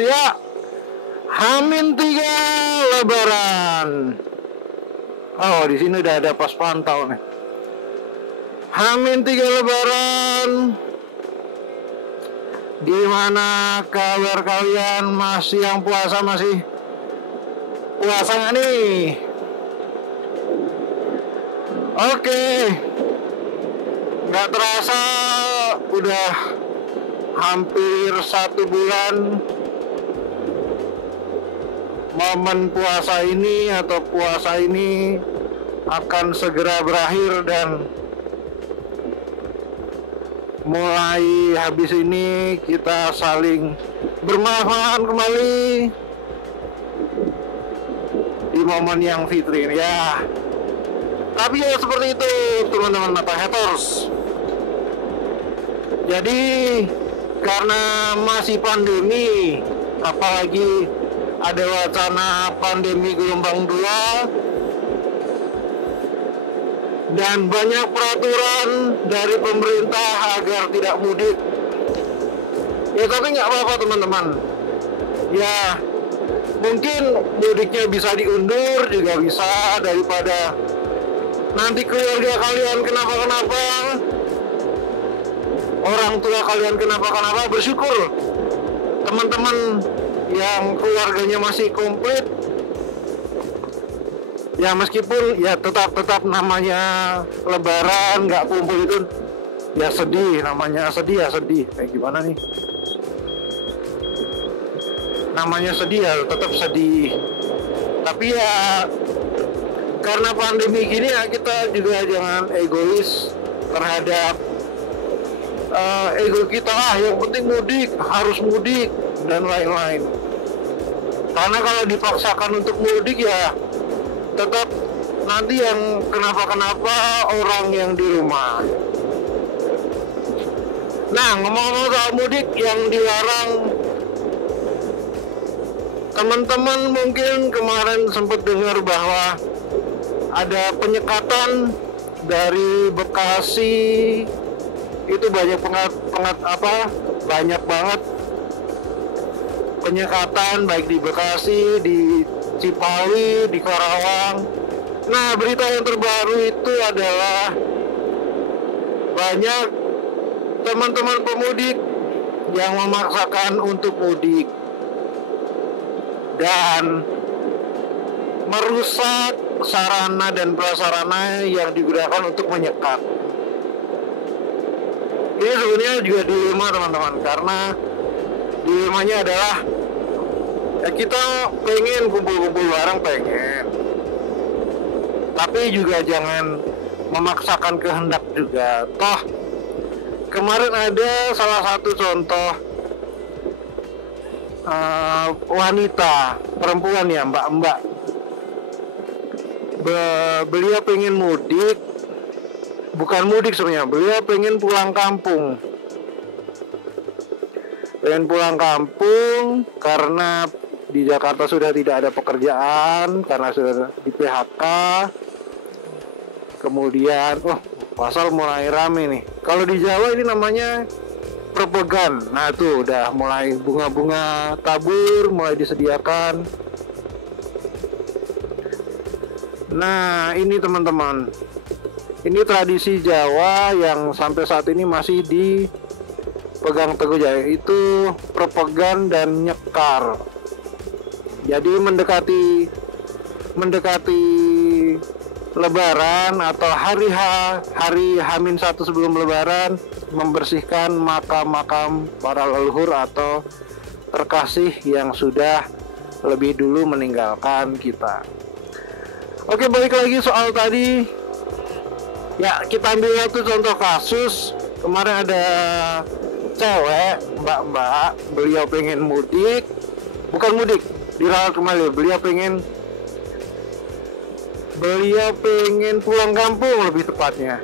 Ya, Hamin 3 Lebaran. Oh, di sini udah ada pos pantau nih. Hamin 3 Lebaran. Gimana kabar kalian? Masih yang puasa, masih puasa nggak nih? Oke, nggak terasa udah hampir 1 bulan momen puasa ini atau puasa ini akan segera berakhir, dan mulai habis ini kita saling bermaaf-maafan kembali di momen yang fitri ini ya. Tapi ya seperti itu teman-teman mata haters. Jadi karena masih pandemi, apalagi ada wacana pandemi gelombang 2 dan banyak peraturan dari pemerintah agar tidak mudik. Ya tapi nggak apa-apa teman-teman. Ya mungkin mudiknya bisa diundur juga bisa, daripada nanti keluarga kalian kenapa-kenapa, orang tua kalian kenapa-kenapa. Bersyukur teman-teman yang keluarganya masih komplit. Ya meskipun ya tetap namanya Lebaran nggak kumpul itu ya sedih, namanya sedih ya sedih. Kayak gimana nih? Namanya sedih ya tetap sedih. Tapi ya karena pandemi gini ya kita juga jangan egois terhadap ego kita lah. Yang penting mudik, harus mudik dan lain-lain. Karena kalau dipaksakan untuk mudik ya tetap nanti yang kenapa-kenapa orang yang di rumah. Nah, ngomong-ngomong soal mudik yang dilarang, teman-teman mungkin kemarin sempat dengar bahwa ada penyekatan dari Bekasi. Itu banyak banyak banget penyekatan, baik di Bekasi, di Cipali, di Karawang. Nah, berita yang terbaru itu adalah banyak teman-teman pemudik yang memaksakan untuk mudik dan merusak sarana dan prasarana yang digunakan untuk menyekat. Ini sebenarnya juga dilema teman-teman, karena dilemanya adalah ya kita pengen kumpul-kumpul bareng, pengen, tapi juga jangan memaksakan kehendak juga. Toh kemarin ada salah satu contoh wanita, perempuan ya, mbak-mbak, beliau pengen mudik, bukan mudik sebenarnya, beliau pengen pulang kampung. Pengen pulang kampung karena di Jakarta sudah tidak ada pekerjaan, karena sudah di PHK. Kemudian, pasar mulai rame nih. Kalau di Jawa ini namanya perpegan. Nah tuh udah mulai bunga-bunga tabur, mulai disediakan. Nah ini teman-teman, ini tradisi Jawa yang sampai saat ini masih dipegang teguh, yaitu perpegan dan nyekar. Jadi mendekati Lebaran atau hari H-1 sebelum Lebaran, membersihkan makam-makam para leluhur atau terkasih yang sudah lebih dulu meninggalkan kita. Oke, balik lagi soal tadi. Ya, kita ambil satu contoh kasus. Kemarin ada cewek, mbak-mbak, beliau pengen mudik, bukan mudik, dirawat kembali. Beliau pengen pulang kampung lebih tepatnya,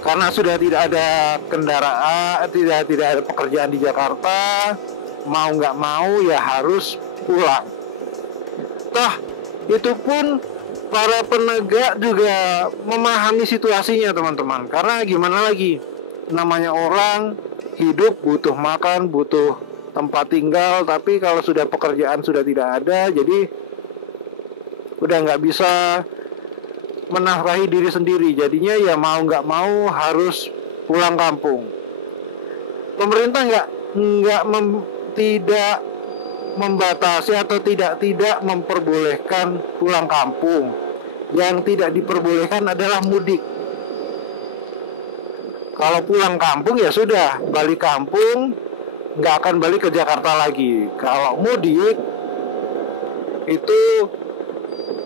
karena sudah tidak ada kendaraan, tidak ada pekerjaan di Jakarta. Mau nggak mau ya harus pulang. Toh itu pun para penegak juga memahami situasinya teman-teman, karena gimana lagi, namanya orang hidup butuh makan, butuh tempat tinggal, tapi kalau sudah pekerjaan sudah tidak ada, jadi udah nggak bisa menafkahi diri sendiri. Jadinya ya mau nggak mau harus pulang kampung. Pemerintah tidak membatasi atau tidak memperbolehkan pulang kampung. Yang tidak diperbolehkan adalah mudik. Kalau pulang kampung ya sudah, balik kampung, nggak akan balik ke Jakarta lagi. Kalau mudik itu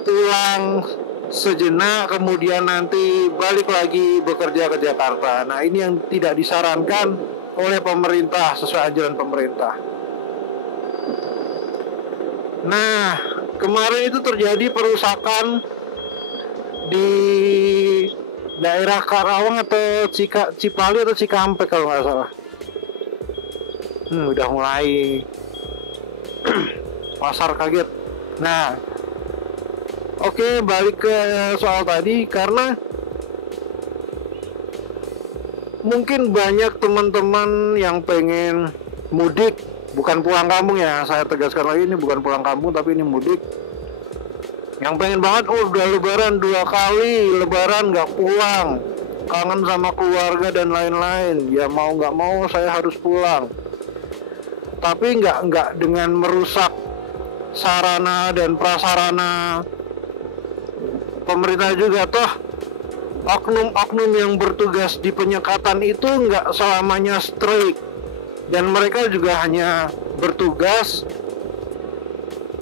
pulang sejenak, kemudian nanti balik lagi bekerja ke Jakarta. Nah, ini yang tidak disarankan oleh pemerintah sesuai anjuran pemerintah. Nah, kemarin itu terjadi perusakan di daerah Karawang atau Cipali atau Cikampek kalau nggak salah. Udah mulai pasar kaget. Nah, oke, balik ke soal tadi, karena mungkin banyak teman-teman yang pengen mudik, bukan pulang kampung ya, saya tegaskan lagi, ini bukan pulang kampung tapi ini mudik. Yang pengen banget, udah lebaran 2 kali, lebaran nggak pulang, kangen sama keluarga dan lain-lain. Ya mau nggak mau saya harus pulang. Tapi nggak dengan merusak sarana dan prasarana pemerintah juga. Toh oknum-oknum yang bertugas di penyekatan itu nggak selamanya strike, dan mereka juga hanya bertugas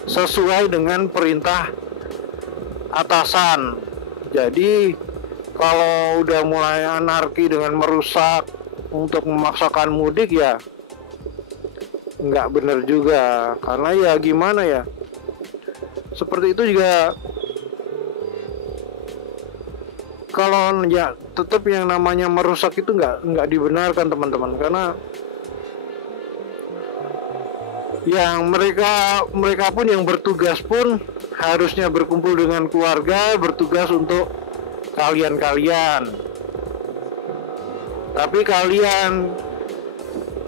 sesuai dengan perintah atasan. Jadi kalau udah mulai anarki dengan merusak untuk memaksakan mudik, ya nggak bener juga. Karena ya gimana ya, seperti itu juga. Kalau ya tetap yang namanya merusak itu nggak dibenarkan teman-teman, karena yang mereka pun yang bertugas pun harusnya berkumpul dengan keluarga, bertugas untuk kalian. Tapi kalian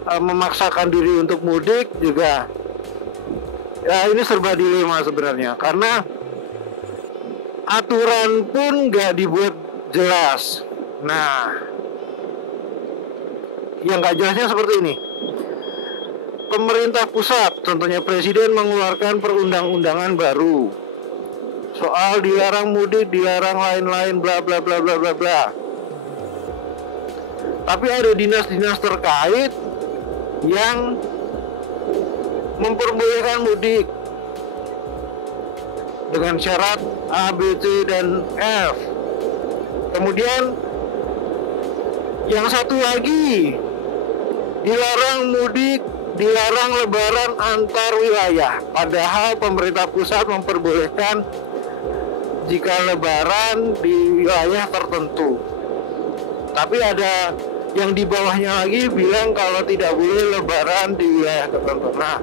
memaksakan diri untuk mudik juga, ya ini serba dilema sebenarnya, karena aturan pun nggak dibuat jelas. Nah, yang nggak jelasnya seperti ini. Pemerintah pusat, contohnya Presiden, mengeluarkan perundang-undangan baru soal dilarang mudik, dilarang lain-lain, bla bla bla bla bla bla. Tapi ada dinas-dinas terkait yang memperbolehkan mudik dengan syarat A, B, C, dan F. Kemudian yang satu lagi dilarang mudik, dilarang lebaran antar wilayah. Padahal pemerintah pusat memperbolehkan jika lebaran di wilayah tertentu. Tapi ada yang di bawahnya lagi bilang kalau tidak boleh lebaran di wilayah tertentu. Nah,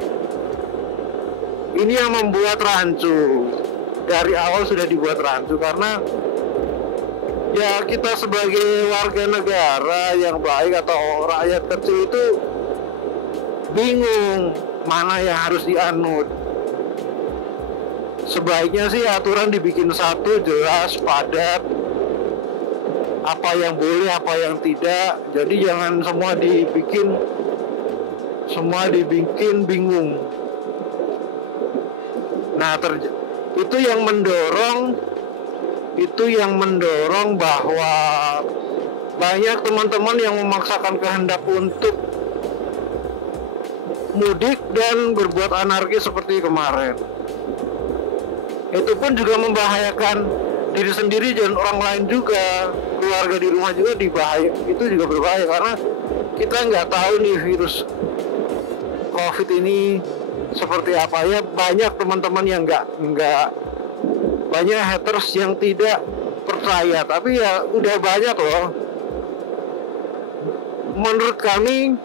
ini yang membuat rancu. Dari awal sudah dibuat rancu, karena ya kita sebagai warga negara yang baik atau rakyat kecil itu bingung mana yang harus dianut. Sebaiknya sih aturan dibikin satu, jelas, padat, apa yang boleh, apa yang tidak. Jadi jangan semua dibikin bingung. Nah, itu yang mendorong bahwa banyak teman-teman yang memaksakan kehendak untuk mudik dan berbuat anarki seperti kemarin. Itu pun juga membahayakan diri sendiri dan orang lain juga. Keluarga di rumah juga itu juga berbahaya, karena kita nggak tahu nih virus COVID ini seperti apa. Ya banyak teman-teman yang nggak banyak haters yang tidak percaya, tapi ya udah banyak loh. Menurut kami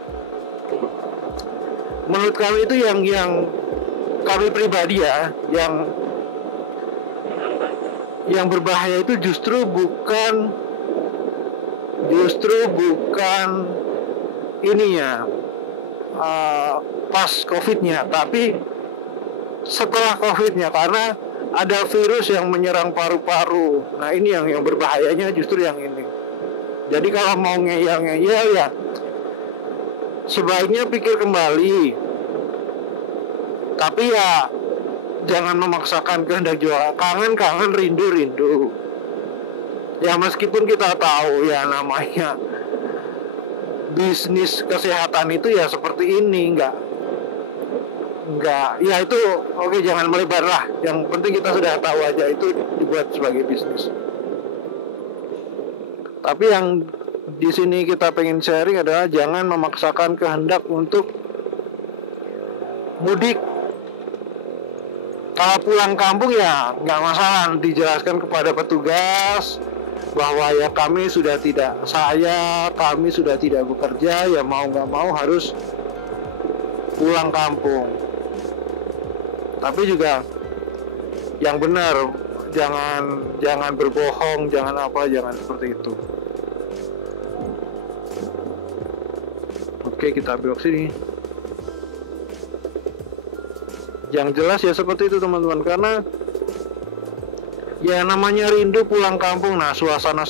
itu yang kami pribadi ya, yang berbahaya itu justru bukan ininya pas COVID-nya, tapi setelah COVID-nya, karena ada virus yang menyerang paru-paru. Nah ini yang berbahayanya justru yang ini. Jadi kalau mau ngeyel-ngeyel ya sebaiknya pikir kembali. Tapi ya jangan memaksakan kehendak jiwa. Kangen-kangen, rindu-rindu. Ya meskipun kita tahu ya namanya bisnis kesehatan itu ya seperti ini, enggak ya itu oke, jangan melebar lah. Yang penting kita sudah tahu aja itu dibuat sebagai bisnis. Tapi yang di sini kita pengen sharing adalah jangan memaksakan kehendak untuk mudik. Kalau pulang kampung ya nggak masalah, dijelaskan kepada petugas bahwa ya kami sudah tidak bekerja, ya mau nggak mau harus pulang kampung. Tapi juga yang benar, jangan berbohong, jangan seperti itu. Oke, kita belok sini. Yang jelas ya seperti itu teman-teman, karena ya namanya rindu pulang kampung. Nah suasana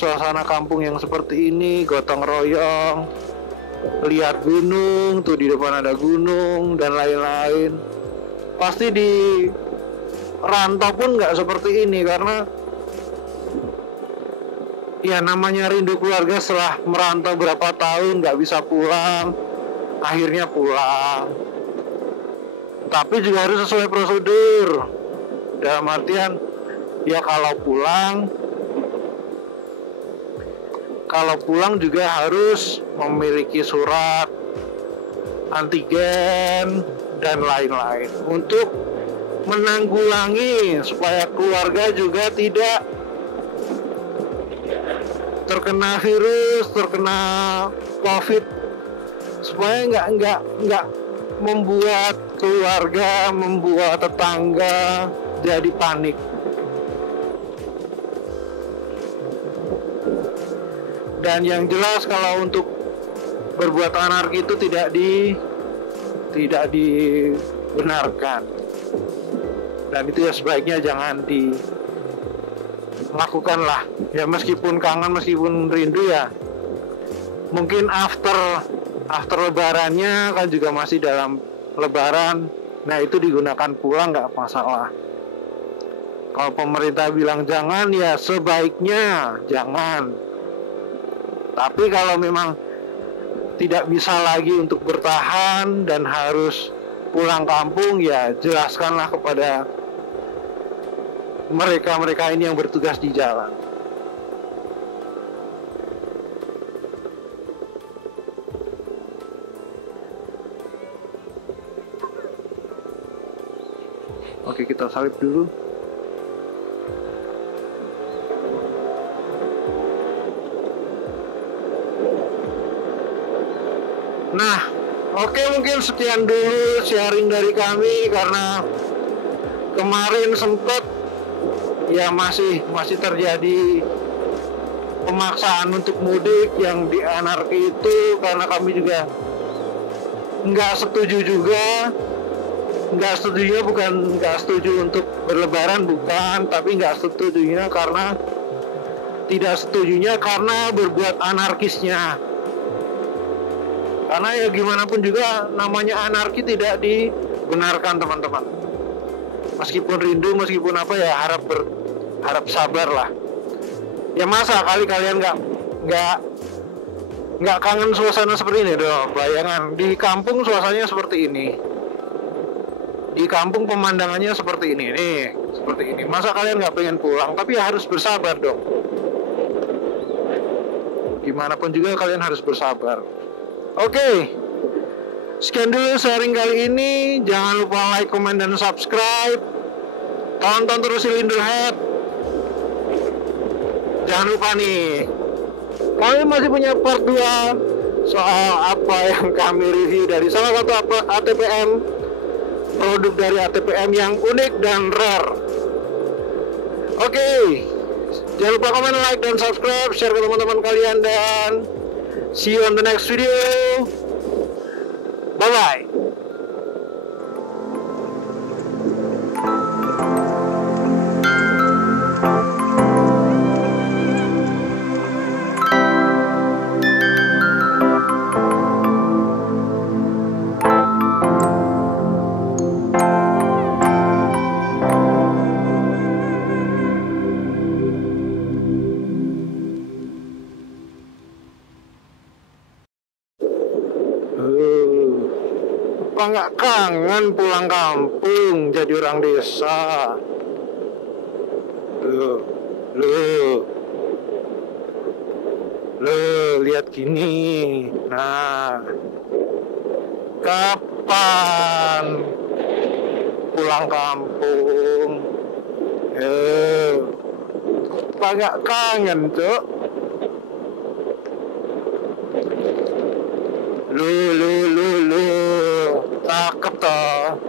kampung yang seperti ini, gotong royong, lihat gunung, tuh di depan ada gunung dan lain-lain. Pasti di rantau pun nggak seperti ini, karena ya namanya rindu keluarga. Setelah merantau berapa tahun nggak bisa pulang, akhirnya pulang. Tapi juga harus sesuai prosedur. Dalam artian ya kalau pulang juga harus memiliki surat antigen dan lain-lain untuk menanggulangi supaya keluarga juga tidak terkena virus, terkena COVID, supaya nggak membuat keluarga, membuat tetangga jadi panik. Dan yang jelas kalau untuk berbuat anarki itu tidak dibenarkan. Dan itu ya sebaiknya jangan dilakukan lah. Ya meskipun kangen, meskipun rindu ya. Mungkin after lebarannya kan juga masih dalam lebaran. Nah itu digunakan pulang, nggak masalah. Kalau pemerintah bilang jangan, ya sebaiknya jangan. Tapi kalau memang tidak bisa lagi untuk bertahan dan harus pulang kampung, ya jelaskanlah kepada mereka ini yang bertugas di jalan. Oke, kita salib dulu. Nah, oke, mungkin sekian dulu sharing dari kami, karena kemarin sempat ya masih terjadi pemaksaan untuk mudik yang di anarki itu, karena kami juga nggak setuju juga. Nggak setujunya bukan nggak setuju untuk berlebaran, bukan, tapi nggak setujunya karena berbuat anarkisnya. Karena ya gimana pun juga namanya anarki tidak dibenarkan teman-teman. Meskipun rindu, meskipun apa ya, harap sabar lah. Ya masa kali kalian nggak kangen suasana seperti ini dong. Bayangan di kampung suasananya seperti ini. Di kampung pemandangannya seperti ini nih, seperti ini. Masa kalian nggak pengen pulang? Tapi ya harus bersabar dong. Gimana pun juga kalian harus bersabar. Oke, sekian dulu sharing kali ini. Jangan lupa like, comment, dan subscribe. Tonton terus Cilinderhead. Jangan lupa nih, kami masih punya part 2 soal apa yang kami review dari salah satu ATPM, produk dari ATPM yang unik dan rare. Oke, jangan lupa komen, like, dan subscribe, share ke teman-teman kalian, dan see you on the next video. Bye-bye. nggak kangen pulang kampung jadi orang desa? Lo lihat gini. Nah, kapan pulang kampung? Nggak kangen, Cuk. Lu. Cakep toh.